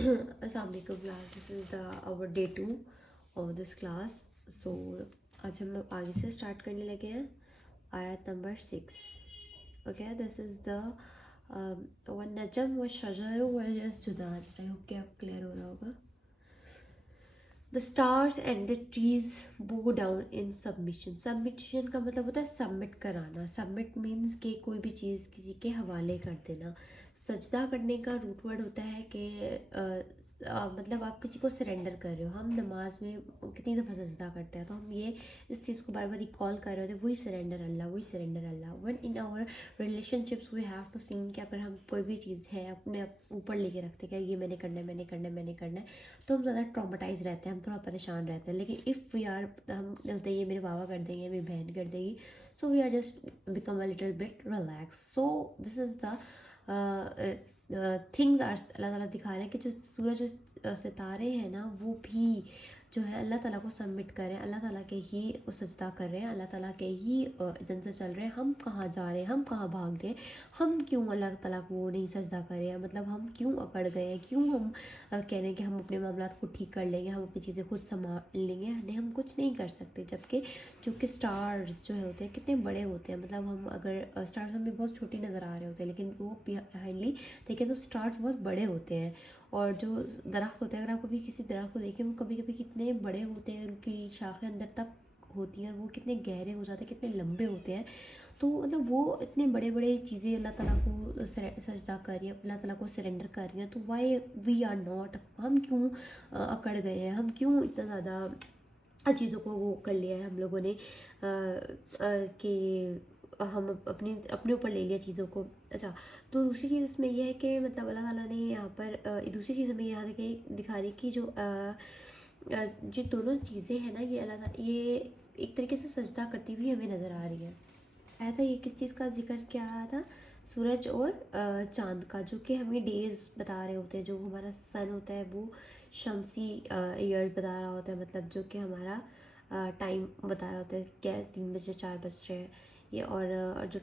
السلام علیکم class. This is the our day 2 of this class. So آج ہم آگے سے اسٹارٹ کرنے لگے ہیں آیت number 6. Okay, this is the والنجم والشجر واليسجدان. آئی ہوپ کہ آپ کلیئر ہو رہا ہوگا. The stars and the trees bow down in submission. Submission کا مطلب ہوتا ہے سبمٹ کرانا. سبمٹ مینس کہ کوئی بھی چیز کسی کے حوالے کر دینا. سجدہ کرنے کا روٹ ورڈ ہوتا ہے کہ مطلب آپ کسی کو سرنڈر کر رہے ہو. ہم نماز میں کتنی دفعہ سجدہ کرتے ہیں تو ہم یہ اس چیز کو بار بار ریکال کر رہے ہوتے ہیں, وہی سرنڈر اللہ, وہی surrender Allah. One in our relationships we have to sing کہ اگر ہم کوئی بھی چیز ہے اپنے اوپر لے کے رکھتے کہ یہ میں نے کرنا ہے, میں نے کرنا ہے, میں نے کرنا ہے, تو ہم زیادہ ٹرامیٹائز رہتے ہیں, ہم تھوڑا پریشان رہتے ہیں. لیکن اف وی آر, ہم ہوتے ہیں یہ میرے بابا کر دیں گے, میری بہن کر دے گی, so we are just become a little bit relax. So this is the things are. Allah تعالیٰ دکھا رہے ہیں کہ جو سورج جو ستارے ہیں نا وہ بھی جو ہے اللہ تعالیٰ کو سبمٹ کر رہے ہیں, اللہ تعالیٰ کے ہی سجدہ کر رہے ہیں, اللہ تعالیٰ کے ہی اذن سے چل رہے ہیں. ہم کہاں جا رہے ہیں, ہم کہاں بھاگ رہے ہیں, ہم کیوں اللہ تعالیٰ کو وہ نہیں سجدہ کر رہے ہیں, مطلب ہم کیوں اکڑ گئے ہیں, کیوں ہم کہہ رہے ہیں کہ ہم اپنے معاملات کو ٹھیک کر لیں گے, ہم اپنی چیزیں خود سنبھال لیں گے. نہیں, ہم کچھ نہیں کر سکتے. جبکہ چونکہ اسٹارز جو ہوتے ہیں کتنے بڑے ہوتے ہیں, مطلب ہم اگر اسٹارز ہمیں بہت چھوٹی نظر آ رہے ہوتے ہیں لیکن وہ بیہائنڈلی دیکھیں تو اسٹارز بہت بڑے ہوتے ہیں. اور جو درخت ہوتے ہیں, اگر آپ کبھی کسی درخت کو دیکھیں وہ کبھی کبھی کتنے بڑے ہوتے ہیں, ان کی شاخیں اندر تک ہوتی ہیں, وہ کتنے گہرے ہو جاتے ہیں, کتنے لمبے ہوتے ہیں. تو مطلب وہ اتنے بڑے بڑے چیزیں اللہ تعالیٰ کو سجدہ کر رہی ہیں, اللہ تعالیٰ کو سرنڈر کر رہی ہیں, تو وائی وی آر ناٹ, ہم کیوں اکڑ گئے ہیں, ہم کیوں اتنا زیادہ چیزوں کو وہ کر لیا ہے ہم لوگوں نے کہ ہم اپنے اوپر لے لیا چیزوں کو. اچھا, تو دوسری چیز اس میں یہ ہے کہ مطلب اللہ تعالیٰ نے یہاں پر دوسری چیز ہمیں یہاں کہ دکھا رہی کہ جو دونوں چیزیں ہیں نا, یہ اللہ تعالیٰ یہ ایک طریقے سے سجدہ کرتی ہوئی ہمیں نظر آ رہی ہے. آیا تھا یہ کس چیز کا ذکر کیا آیا تھا, سورج اور چاند کا, جو کہ ہمیں ڈیز بتا رہے ہوتے ہیں. جو ہمارا سن ہوتا ہے وہ شمسی ایئر بتا رہا ہوتا ہے, مطلب جو کہ ہمارا ٹائم بتا رہا ہوتا ہے کہ 3 بجے 4 بج رہے ہیں یہ. اور جو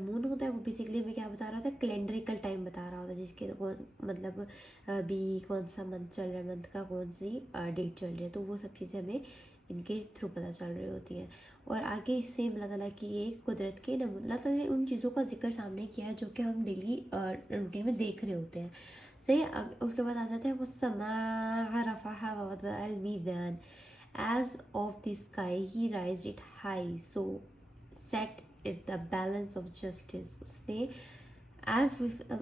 مون ہوتا ہے وہ بیسیکلی ہمیں کیا بتا رہا ہوتا ہے, کیلنڈریکل ٹائم بتا رہا ہوتا ہے, جس کے مطلب بھی کون سا منتھ چل رہا ہے, منتھ کا کون سی ڈیٹ چل رہی ہے, تو وہ سب چیزیں ہمیں ان کے تھرو پتہ چل رہی ہوتی ہیں. اور آگے اس سے اللہ تعالیٰ کی ایک قدرت کے نمونے, اللہ تعالیٰ نے ان چیزوں کا ذکر سامنے کیا ہے جو کہ ہم ڈیلی روٹین میں دیکھ رہے ہوتے ہیں. صحیح. اس کے بعد آ جاتا ہے وَالسَّمَاءَ رَفَعَهَا وَوَضَعَ الْمِيزَانَ as of the sky he raised it high so set it the balance of justice. اس نے ایز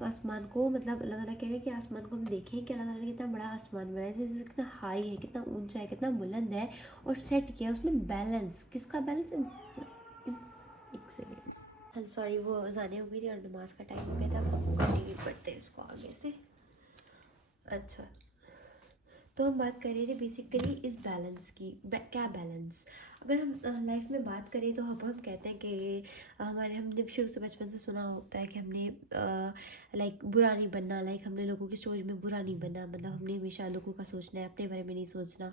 آسمان کو, مطلب اللہ تعالیٰ کہہ رہے ہیں کہ آسمان کو ہم دیکھیں کہ اللہ تعالیٰ نے کتنا بڑا آسمان بنایا ہے, کتنا ہائی ہے, کتنا اونچا ہے, کتنا بلند ہے, اور سیٹ کیا اس میں بیلنس. کس کا بیلنس؟ ایک سیکنڈ, سوری وہ اذانیں ہو گئی تھی اور نماز کا ٹائم ہو گیا تھا. ہم کنٹینیو کرتے ہیں اس کو آگے سے. اچھا, تو ہم بات کر رہے تھے بیسیکلی اس بیلنس کی. کیا بیلنس؟ اگر ہم لائف میں بات کریں تو ہم کہتے ہیں کہ ہم نے شروع سے بچپن سے سنا ہوتا ہے کہ ہم نے لائک برا نہیں بننا, لائک ہم نے لوگوں کی سوچ میں برا نہیں بننا, مطلب ہم نے ہمیشہ لوگوں کا سوچنا ہے, اپنے بارے میں نہیں سوچنا.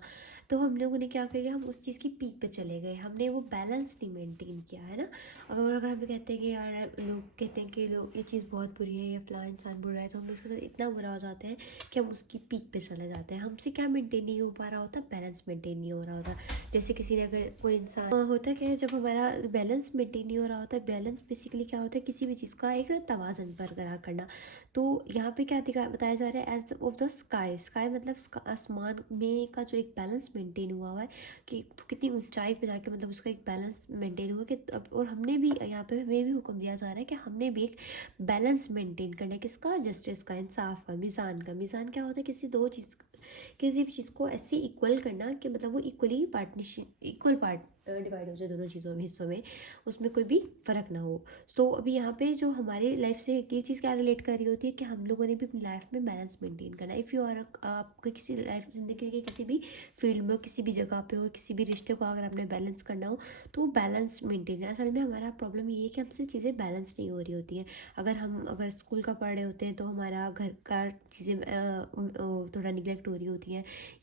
تو ہم لوگوں نے کیا کیا, ہم اس چیز کی پیک پہ چلے گئے, ہم نے وہ بیلنس نہیں مینٹین کیا ہے نا. اگر ہم کہتے ہیں کہ یار لوگ کہتے ہیں کہ یہ چیز بہت بری ہے یا فلاں انسان برا ہے, تو ہم اس کے ساتھ اتنا برا ہو جاتے ہیں کہ ہم اس کی پیک پہ چلے جاتے ہیں. ہم سے کیا مینٹین نہیں ہو پا رہا ہوتا, بیلنس مینٹین نہیں ہو رہا ہوتا. جیسے کسی نے اگر کوئی انسان ہوتا ہے کہ جب ہمارا بیلنس مینٹین نہیں ہو رہا ہوتا ہے, بیلنس بیسیکلی کیا ہوتا ہے, کسی بھی چیز کا ایک توازن برقرار کرنا. تو یہاں پہ کیا بتایا جا رہا ہے, as of the sky. Sky مطلب آسمان میں کا جو ایک بیلنس مینٹین ہوا ہوا ہے کہ کتنی اونچائی پہ جا کے مطلب اس کا ایک بیلنس مینٹین ہوا کہ اور ہم نے بھی یہاں پہ ہمیں بھی حکم دیا جا رہا ہے کہ ہم نے بھی ایک بیلنس مینٹین کرنا ہے. کس کا؟ جسٹس کا, انصاف کا, میزان کا. میزان کیا ہوتا ہے, کسی بھی چیز کو ایسے ایکول کرنا کہ مطلب وہ ایکولی ایکول پارٹ ڈیوائڈ ہو جائے دونوں چیزوں میں, حصوں میں, اس میں کوئی بھی فرق نہ ہو. تو ابھی یہاں پہ جو ہمارے لائف سے یہ چیز کیا ریلیٹ کر رہی ہوتی ہے کہ ہم لوگوں نے بھی اپنی لائف میں بیلنس مینٹین کرنا ہے. اف یو آر, آپ کو کسی لائف زندگی کے کسی بھی فیلڈ میں ہو, کسی بھی جگہ پہ ہو, کسی بھی رشتے کو اگر آپ نے بیلنس کرنا ہو تو وہ بیلنس مینٹین کرنا. اصل میں ہمارا پرابلم یہ ہے کہ ہم سے چیزیں بیلنس نہیں ہو رہی ہوتی ہیں. اگر اسکول کا پڑھ رہے ہوتے ہیں تو ہمارا گھر کا چیزیں تھوڑا نگلیکٹ ہو رہی ہوتی ہیں,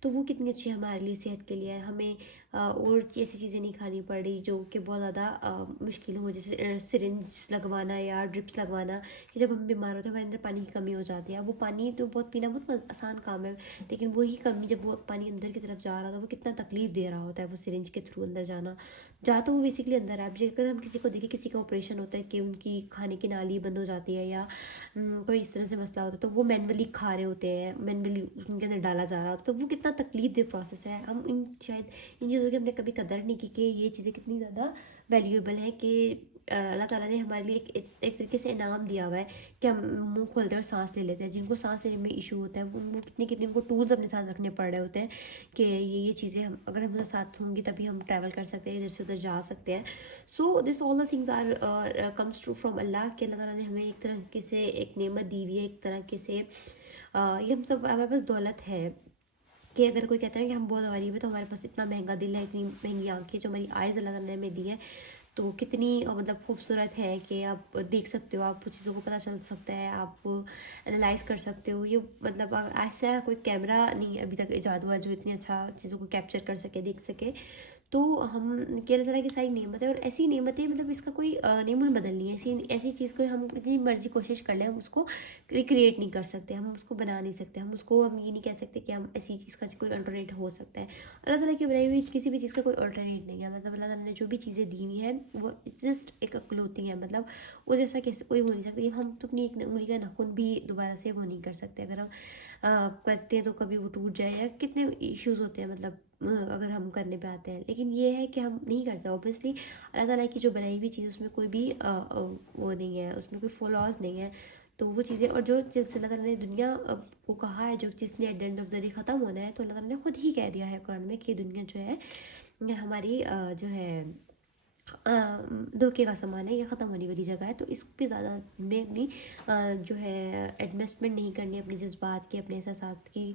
تو وہ کتنی اچھی ہمارے لیے صحت کے لیے ہے. ہمیں اور ایسی چیزیں نہیں کھانی پڑ رہی جو کہ بہت زیادہ مشکل ہو، جیسے سرنج لگوانا یا ڈرپس لگوانا، کہ جب ہم بیمار ہوتے ہیں ہمارے اندر پانی کی کمی ہو جاتی ہے. اب وہ پانی تو بہت پینا بہت آسان کام ہے، لیکن وہی کمی جب وہ پانی اندر کی طرف جا رہا ہوتا ہے وہ کتنا تکلیف دے رہا ہوتا ہے، وہ سرنج کے تھرو اندر جانا. جا تو وہ بیسکلی اندر ہے. اب اگر ہم کسی کو دیکھیں، کسی کا آپریشن ہوتا ہے کہ ان کی کھانے کی نالی بند ہو جاتی ہے یا کوئی اس طرح سے مسئلہ ہوتا ہے، تو وہ مینولی کھا رہے ہوتے ہیں، مینولی ان کے اندر ڈالا جا رہا ہوتا ہے، تو وہ کتنا تکلیف دہ پروسیس ہے. ہم شاید ان چیزوں کی ہم نے کبھی قدر نہیں کی کہ یہ چیزیں کتنی زیادہ ویلیویبل ہیں، کہ اللہ تعالیٰ نے ہمارے لیے ایک طریقے سے انعام دیا ہوا ہے کہ ہم منہ کھولتے ہیں اور سانس لے لیتے ہیں. جن کو سانس لینے میں ایشو ہوتا ہے وہ کتنے ان کو ٹولز اپنے ساتھ رکھنے پڑ رہے ہوتے ہیں کہ یہ چیزیں ہم اگر ہمارے ساتھ ہوں گی تبھی ہم ٹریول کر سکتے ہیں، ادھر سے ادھر جا سکتے ہیں. So this all the things are comes through from Allah, کہ اللہ تعالیٰ نے ہمیں ایک طرح سے ایک نعمت دی ہوئی ہے، ایک طرح سے یہ ہم سب ہمارے پاس دولت ہے. کہ اگر کوئی کہتا ہے کہ ہم بہت غریب ہیں تو ہمارے پاس اتنا مہنگا دل ہے، اتنی مہنگی آنکھیں، جو ہماری آئیز اللہ تعالیٰ نے ہمیں دی ہے، تو کتنی مطلب خوبصورت ہے کہ آپ دیکھ سکتے ہو، آپ چیزوں کو پتہ چل سکتا ہے، آپ انالائز کر سکتے ہو. یہ مطلب ایسا کوئی کیمرہ نہیں ابھی تک ایجاد ہوا جو اتنی اچھا چیزوں کو کیپچر کر سکے، دیکھ سکے. تو ہم کہ اللہ تعالیٰ کی ساری نعمت ہے، اور ایسی نعمتیں مطلب اس کا کوئی نعم البدل نہیں ہے. ایسی چیز کو ہم اتنی مرضی کوشش کر لیں ہم اس کو ریکریٹ نہیں کر سکتے، ہم اس کو بنا نہیں سکتے، ہم یہ نہیں کہہ سکتے کہ ہم ایسی چیز کا کوئی الٹرنیٹ ہو سکتا ہے. اللہ تعالیٰ کی بنائی ہوئی کسی بھی چیز کا کوئی الٹرنیٹ نہیں ہے. مطلب اللہ تعالیٰ نے جو بھی چیزیں دی ہوئی ہیں وہ جسٹ ایک اکلوتی ہے، مطلب وہ جیسا کیسے کوئی ہو نہیں سکتا. ہم تو اپنی ایک انگلی کا ناخن بھی دوبارہ سے وہ نہیں کر سکتے، اگر ہم کرتے ہیں تو کبھی وہ ٹوٹ جائے، یا کتنے ایشوز ہوتے ہیں مطلب اگر ہم کرنے پہ آتے ہیں. لیکن یہ ہے کہ ہم نہیں کر سکتے اوبیسلی. اللہ تعالیٰ کی جو بنائی ہوئی چیز اس میں کوئی بھی وہ نہیں ہے، اس میں کوئی فلاز نہیں ہے. تو وہ چیزیں، اور جو چیز اللہ تعالیٰ نے دنیا کو کہا ہے، جو چیز نے at the end of the day ختم ہونا ہے، تو اللہ تعالیٰ نے خود ہی کہہ دیا ہے قرآن میں کہ دنیا جو ہے یہ ہماری جو ہے دھوکے کا سامان ہے، یہ ختم ہونے والی جگہ ہے. تو اس پہ زیادہ میں اپنی جو ہے ایڈمسٹمنٹ نہیں کرنی اپنے جذبات کی، اپنے احساسات کی.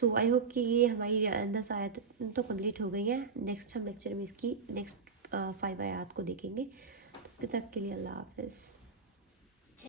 سو آئی ہوپ کہ یہ ہماری 10 آیت تو کمپلیٹ ہو گئی ہیں. نیکسٹ ہم لیکچر میں اس کی نیکسٹ 5 آیات کو دیکھیں گے. تب تک کے لیے اللہ حافظ.